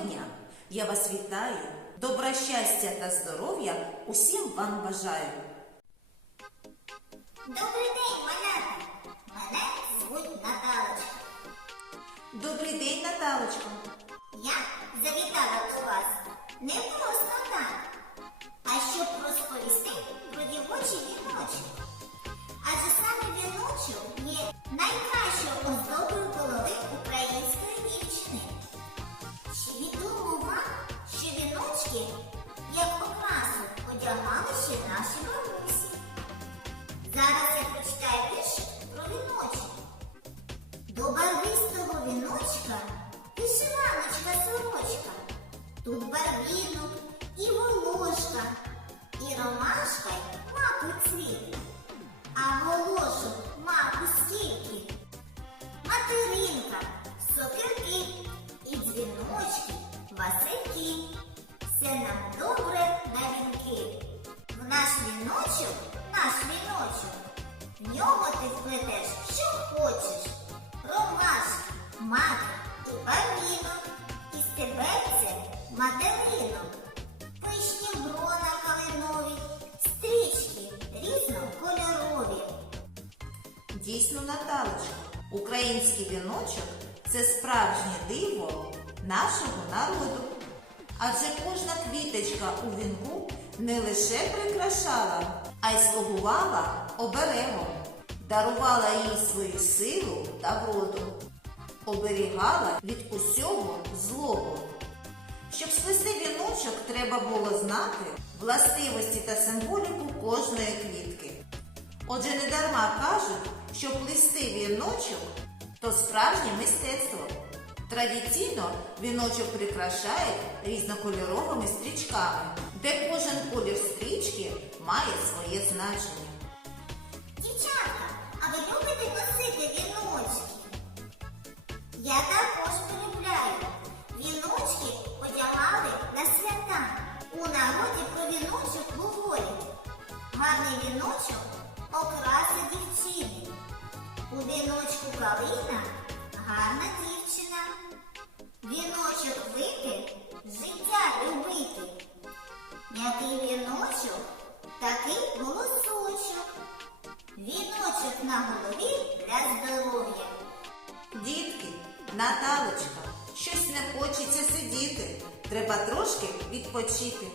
дня! Я вас вітаю! Добра щастя та здоров'я усім вам бажаю! Добрий день, малята! Мене звуть Наталочка. Добрий день, Наталочко! Я завітала до вас не просто так, а щоб розповісти про дівочі віночок. Як окрасу, одягали ще наші бабусі? Зараз я прочитаю віршик про віночок. До барвистого віночка вишиваночка сорочка. Тут барвінок і волошка, і ромашка й маку цвіт. А волошок маку скільки? Материнка, наш віночок, в нього ти вплетеш, що хочеш. Ромашки, мак і барвінок, і стебельце материнок, пишні грона калинові, стрічки різнокольорові. Дійсно, Наталочко, український віночок це справжнє диво нашого народу. Адже кожна квіточка у вінку не лише прикрашала, а й слугувала оберегом, дарувала їй свою силу та вроду, оберігала від усього злого. Щоб сплести віночок, треба було знати властивості та символіку кожної квітки. Отже, не дарма кажуть, що плести віночок то справжнє мистецтво. Традиційно віночок прикрашають різнокольоровими стрічками, де кожен колір стрічки має своє значення. Дівчатка, а ви любите носити віночки? Я також полюбляю. Віночки одягали на свята. У народі про віночок говорять. Гарний віночок окраса дівчини. У віночку калина гарна дівчина. Віночок вити, життя любити. Який віночок, такий голосочок. Віночок на голові для здоров'я. Дітки, Наталочка, щось не хочеться сидіти. Треба трошки відпочити.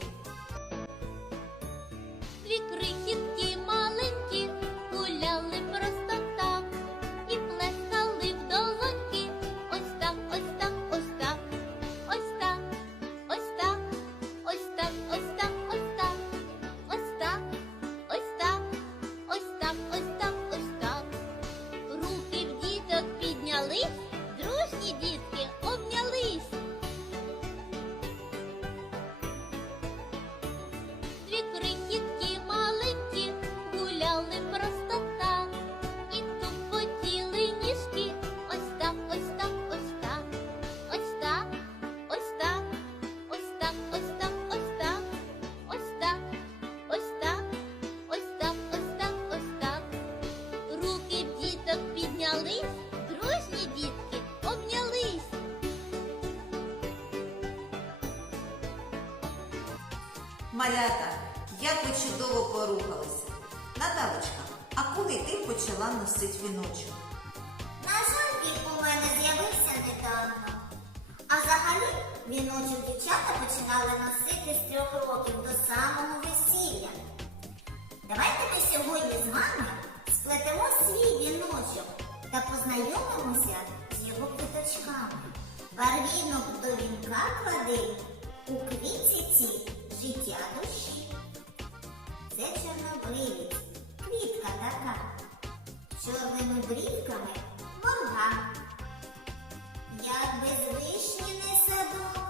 Малята, як ви чудово порухалися. Наталочка, а коли ти почала носити віночок? На жаль, він у мене з'явився недавно. А взагалі віночок дівчата починали носити з трьох років до самого весілля. Давайте ми сьогодні з вами сплетемо свій віночок та познайомимося з його квіточками. Барвінок до вінка клади у квітці життя душі. Це чорнобривість, квітка така, чорними брівками морга. Як без вишні не садок,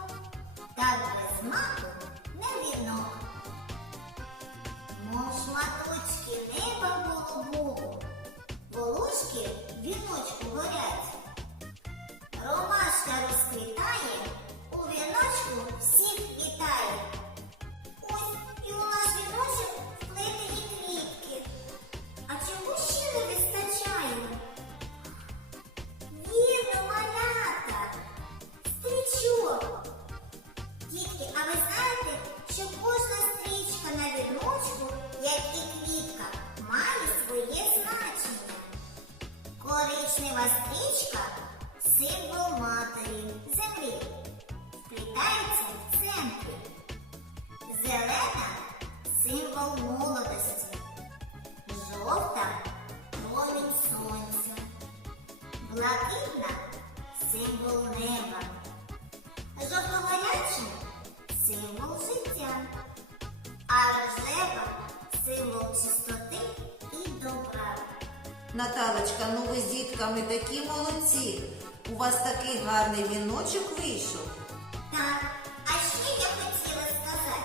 Наталочка, ну ви з дітками такі молодці. У вас такий гарний віночок вийшов. Так, а ще я хотіла сказати,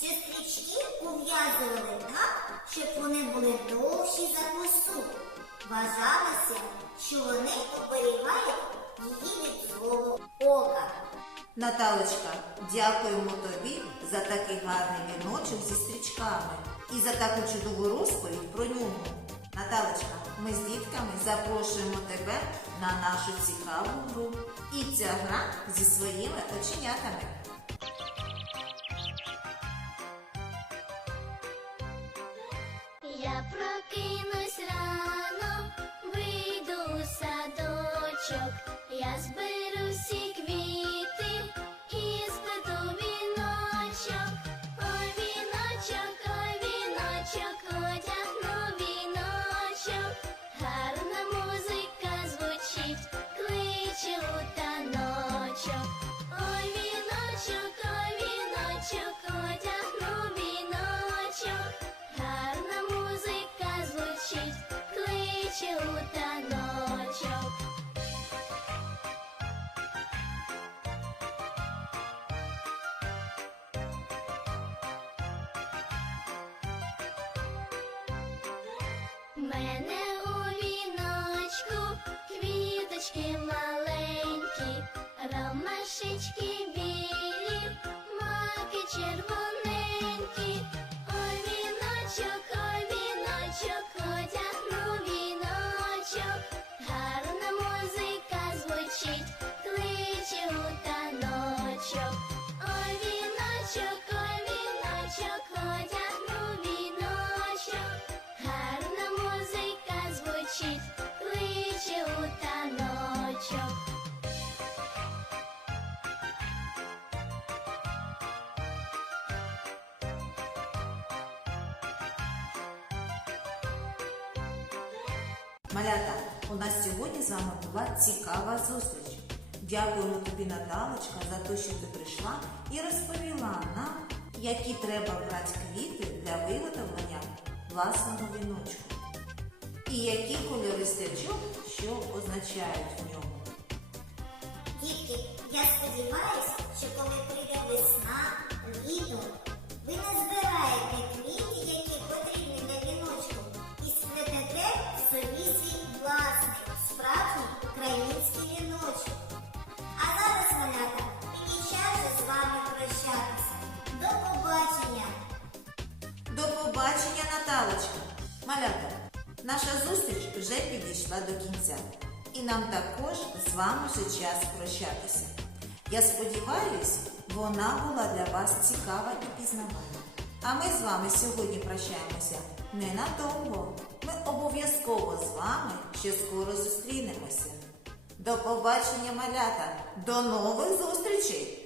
що стрічки ув'язували так, щоб вони були довші за косу. Вважалося, що вони оберігають її від злого ока. Наталочка, дякуємо тобі за такий гарний віночок зі стрічками і за таку чудову розповідь про нього. Наталочка, ми з дітками запрошуємо тебе на нашу цікаву гру. І ця гра зі своїми оченятами. Мене у віночку квіточки маленькі, ромашечки білі, маки червоненькі. Малята, у нас сьогодні з вами була цікава зустріч. Дякуємо тобі, Наталочка, за те, що ти прийшла і розповіла нам, які треба брати квіти для виготовлення власного віночку. І які кольори стрічок, що означають в ньому. Дітки, я сподіваюся, що коли прийде весна, літо, ви назбираєте квіти, які потрібні для віночку, і сплетете собі підійшла до кінця. І нам також з вами вже час прощатися. Я сподіваюсь, вона була для вас цікава і пізнавальна. А ми з вами сьогодні прощаємося ненадовго. Ми обов'язково з вами ще скоро зустрінемося. До побачення, малята! До нових зустрічей!